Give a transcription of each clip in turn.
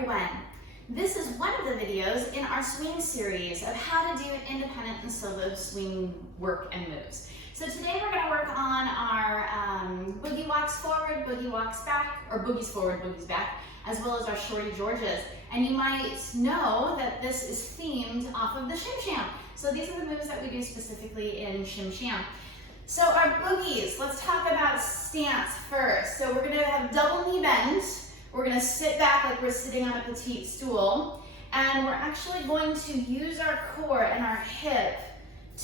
everyone. This is one of the videos in our swing series of how to do independent and solo swing work and moves. So today we're going to work on our boogie walks forward, boogie walks back, or boogies forward, boogies back, as well as our Shorty Georges. And you might know that this is themed off of the Shim Sham. So these are the moves that we do specifically in Shim Sham. So our boogies, let's talk about stance first. So we're going to have double knee bend. We're going to sit back like we're sitting on a petite stool. And we're actually going to use our core and our hip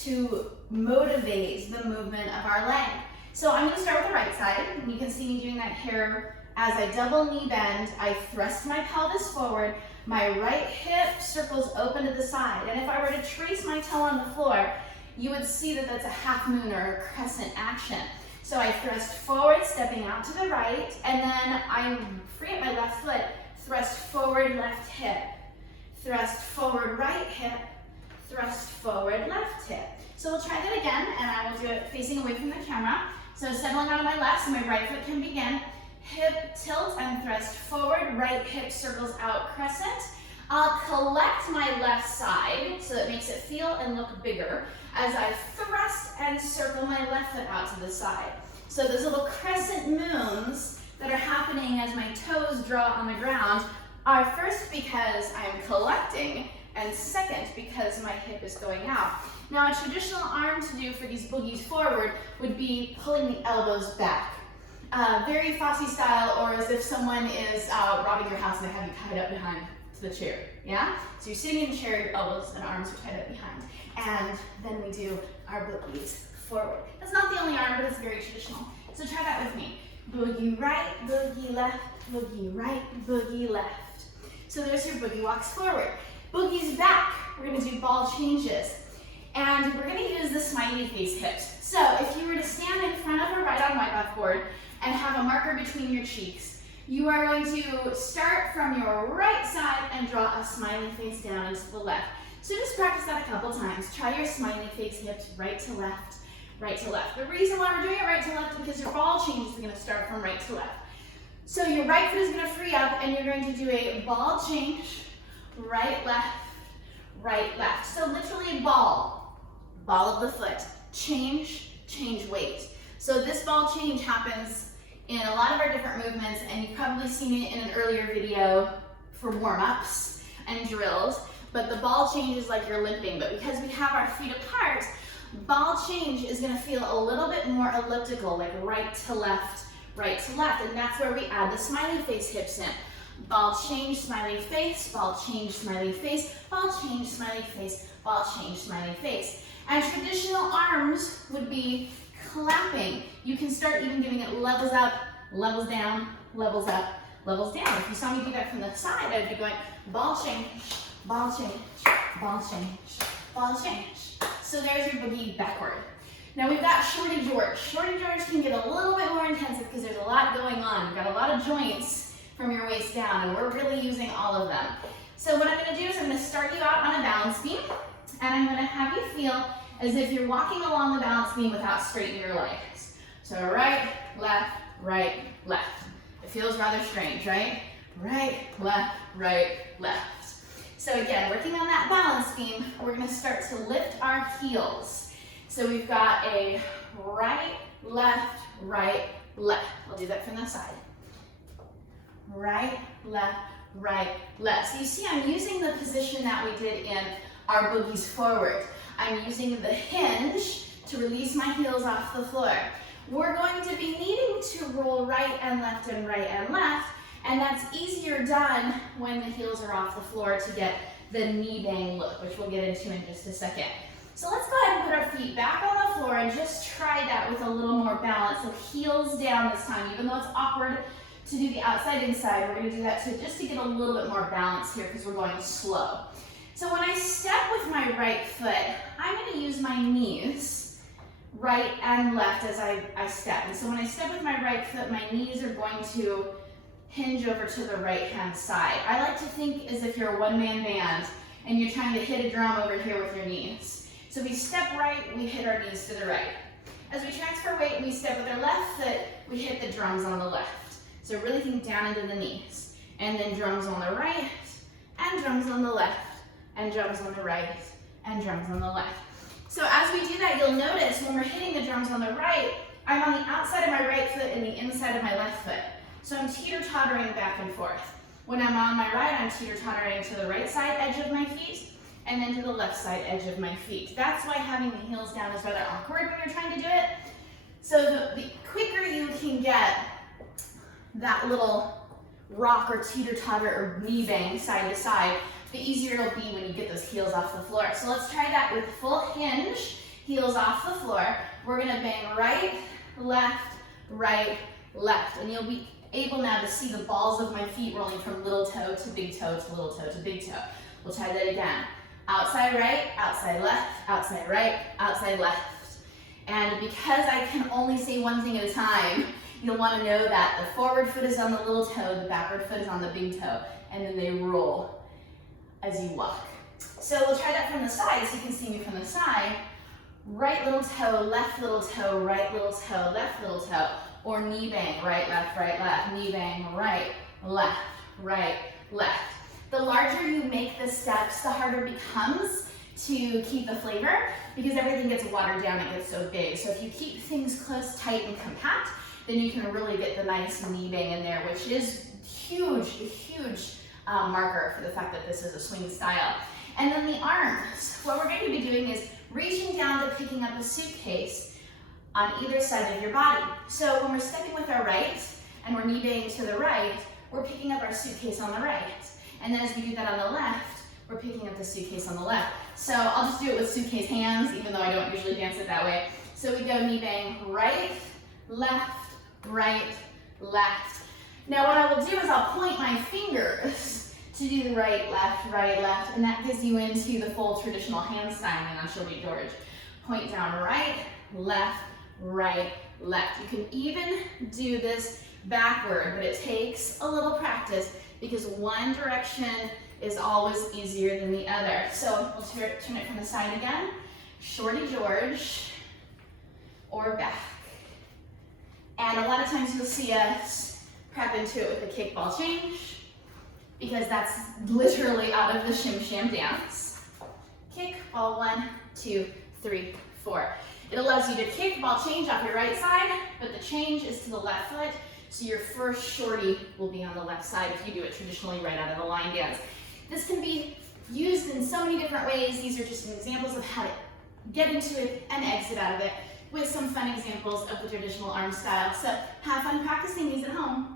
to motivate the movement of our leg. So I'm going to start with the right side. And you can see me doing that here. As I double knee bend, I thrust my pelvis forward. My right hip circles open to the side. And if I were to trace my toe on the floor, you would see that that's a half moon or a crescent action. So I thrust forward, stepping out to the right, and then I free up my left foot, thrust forward, left hip, thrust forward, right hip, thrust forward, left hip. So we'll try that again, and I will do it facing away from the camera. So settling out on my left, so my right foot can begin. Hip tilt and thrust forward, right hip circles out crescent. I'll collect my left side so it makes it feel and look bigger as I thrust and circle my left foot out to the side. So those little crescent moons that are happening as my toes draw on the ground are first because I'm collecting, and second because my hip is going out. Now a traditional arm to do for these boogies forward would be pulling the elbows back. Very Fosse style, or as if someone is robbing your house and they have you tied up behind to the chair, yeah? So you're sitting in the chair, your elbows and arms are tied up behind. And then we do our boogies forward. That's not the only arm, but it's very traditional. So try that with me. Boogie right, boogie left, boogie right, boogie left. So there's your boogie walks forward. Boogies back, we're gonna do ball changes. And we're gonna use the smiley face hips. So if you were to stand in front of a right-on white board and have a marker between your cheeks, you are going to start from your right side and draw a smiley face down into the left. So just practice that a couple times. Try your smiley face hips right to left, right to left. The reason why we're doing it right to left is because your ball changes are going to start from right to left. So your right foot is going to free up and you're going to do a ball change, right, left, right, left. So literally a ball of the foot, change, change weight. So this ball change happens in a lot of our different movements, and you've probably seen it in an earlier video for warm-ups and drills, but the ball change is like you're limping, but because we have our feet apart, ball change is gonna feel a little bit more elliptical, like right to left, and that's where we add the smiley face hips in. Ball change, smiley face, ball change, smiley face, ball change, smiley face, ball change, smiley face. And traditional arms would be clapping. You can start even giving it levels up, levels down, levels up, levels down. If you saw me do that from the side, I'd be going ball change, ball change, ball change, ball change. So there's your boogie backward. Now we've got Shorty George. Shorty George can get a little bit more intensive because there's a lot going on. We've got a lot of joints from your waist down, and we're really using all of them. So what I'm going to do is I'm going to start you out on a balance beam, and I'm going to have you feel as if you're walking along the balance beam without straightening your legs. So right, left, right, left. It feels rather strange, right? Right, left, left. So again, working on that balance beam, we're gonna start to lift our heels. So we've got a right, left, right, left. I'll do that from the side. Right, left, left. So you see I'm using the position that we did in our boogies forward. I'm using the hinge to release my heels off the floor. We're going to be needing to roll right and left, and that's easier done when the heels are off the floor to get the knee bang look, which we'll get into in just a second. So let's go ahead and put our feet back on the floor and just try that with a little more balance. So heels down this time, even though it's awkward to do the outside inside, we're gonna do that too, just to get a little bit more balance here because we're going slow. So when I step with my right foot, I'm going to use my knees, right and left, as I step. And so when I step with my right foot, my knees are going to hinge over to the right-hand side. I like to think as if you're a one-man band and you're trying to hit a drum over here with your knees. So we step right, we hit our knees to the right. As we transfer weight and we step with our left foot, we hit the drums on the left. So really think down into the knees. and then drums on the right, and drums on the left, and drums on the right, and drums on the left. So as we do that, you'll notice when we're hitting the drums on the right, I'm on the outside of my right foot and the inside of my left foot. So I'm teeter-tottering back and forth. When I'm on my right, I'm teeter-tottering to the right side edge of my feet, and then to the left side edge of my feet. That's why having the heels down is rather awkward when you're trying to do it. So the quicker you can get that little rock or teeter-totter or knee bang side to side, the easier it'll be when you get those heels off the floor. So let's try that with full hinge, heels off the floor. We're gonna bang right, left, and you'll be able now to see the balls of my feet rolling from little toe to big toe to little toe to big toe. We'll try that again. Outside right, outside left, outside right, outside left. And because I can only say one thing at a time, you'll want to know that the forward foot is on the little toe, the backward foot is on the big toe, and then they roll as you walk. So we'll try that from the side so you can see me from the side. Right little toe, right little toe, left little toe, or knee bang, right, left, knee bang, right, left. The larger you make the steps, the harder it becomes to keep the flavor because everything gets watered down, it gets so big. So if you keep things close, tight, and compact, then you can really get the nice knee bang in there, which is a huge marker for the fact that this is a swing style. And then the arms, what we're going to be doing is reaching down to picking up a suitcase on either side of your body. So when we're stepping with our right and we're knee banging to the right, we're picking up our suitcase on the right. And then as we do that on the left, we're picking up the suitcase on the left. So I'll just do it with suitcase hands, even though I don't usually dance it that way. So we go knee bang right, left. Now what I will do is I'll point my fingers to do the right, left, and that gives you into the full traditional hand styling on Shorty George. Point down right, left. You can even do this backward, but it takes a little practice because one direction is always easier than the other. So we'll turn it from the side again. Shorty George, or back. And a lot of times you'll see us prep into it with a kickball change because that's literally out of the shim sham dance. Kick, ball, 1, 2, 3, 4. It allows you to kick, ball change off your right side, but the change is to the left foot. So your first shorty will be on the left side if you do it traditionally right out of the line dance. This can be used in so many different ways. These are just some examples of how to get into it and exit out of it with some fun examples of the traditional arm style. So have fun practicing these at home.